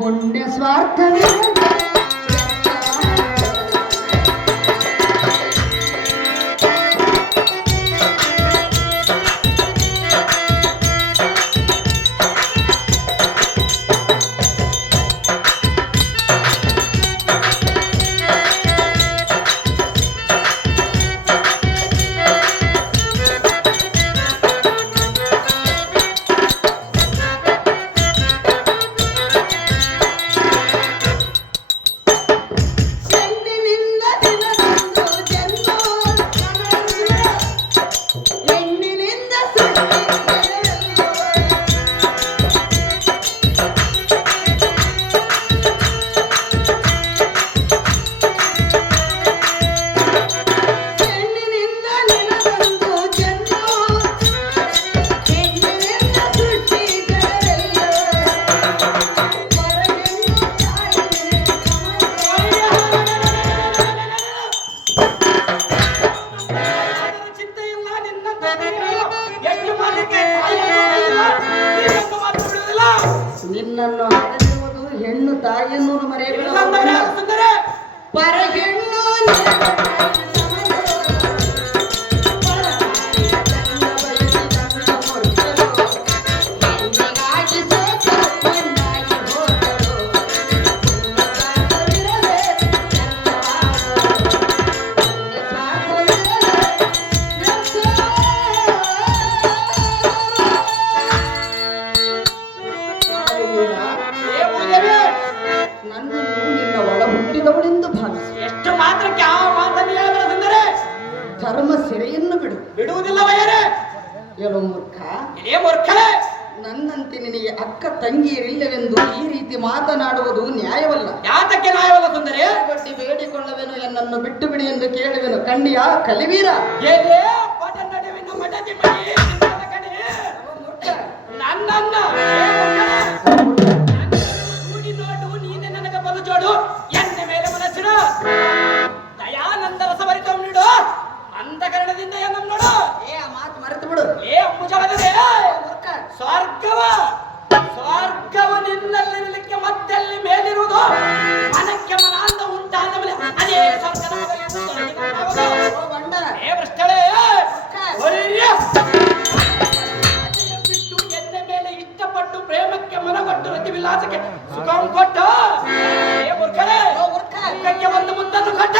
ಪುಣ್ಯ ಸ್ವಾರ್ಥವೇ ನಿನ್ನನ್ನು ಆಡಿರುವುದು ಹೆಣ್ಣು ತಾಯಿಯನ್ನು ಮರೆಯಬೇಕು. ಪರಗೆಣ್ಣು ಧರ್ಮ ಸೆರೆಯನ್ನು ಬಿಡುವುದಿಲ್ಲ. ಹೇಳೋ ಮೂರ್ಖ, ನನ್ನಂತೆ ನಿನಗೆ ಅಕ್ಕ ತಂಗಿಯರಿಲ್ಲವೆಂದು ಈ ರೀತಿ ಮಾತನಾಡುವುದು ನ್ಯಾಯವಲ್ಲ. ಯಾತಕ್ಕೆ ನ್ಯಾಯವಲ್ಲ ಸುಂದರಿ? ಬಡ್ಡಿ ಬೇಡಿಕೊಳ್ಳುವೆನು, ಎನ್ನನ್ನು ಬಿಟ್ಟು ಬಿಡಿ ಎಂದು ಕೇಳುವೆನು. ಕಂಡಿಯಾ ಕಲಿವೀರ? ನೀನೆ ನನಗೆ ಬಲು ಜೋಡು ಎನ್ನ ಮೇಲೆ ಮನಸ್ಸಿನ ದಯಾನಂದ ರಸಭರಿತ ನೀಡು ಅಂತಃಕರಣದಿಂದ ನೋಡು. ಮಾತು ಮರೆತು ಬಿಡು. ಸ್ವರ್ಗವ ನಿನ್ನಲ್ಲಿರಲಿಕ್ಕೆ ಮತ್ತೆಲ್ಲಿ ಮೇಲಿರುವುದು ಮನಕ್ಕೆ ಮನಾಂದ ಉಂಟಾದ ಮೇಲೆ ಅದೇ ಸ್ವರ್ಗದ ಬಿಟ್ಟು ಎನ್ನ ಮೇಲೆ ಇಷ್ಟಪಟ್ಟು ಪ್ರೇಮಕ್ಕೆ ಮನಗೊಟ್ಟು ರತಿ ವಿಲಾಸಕ್ಕೆ ಸುಖಂ ಕೊಟ್ಟ ಮುಖಕ್ಕೆ ಒಂದು ಮುದ್ದನ್ನು ಕೊಟ್ಟ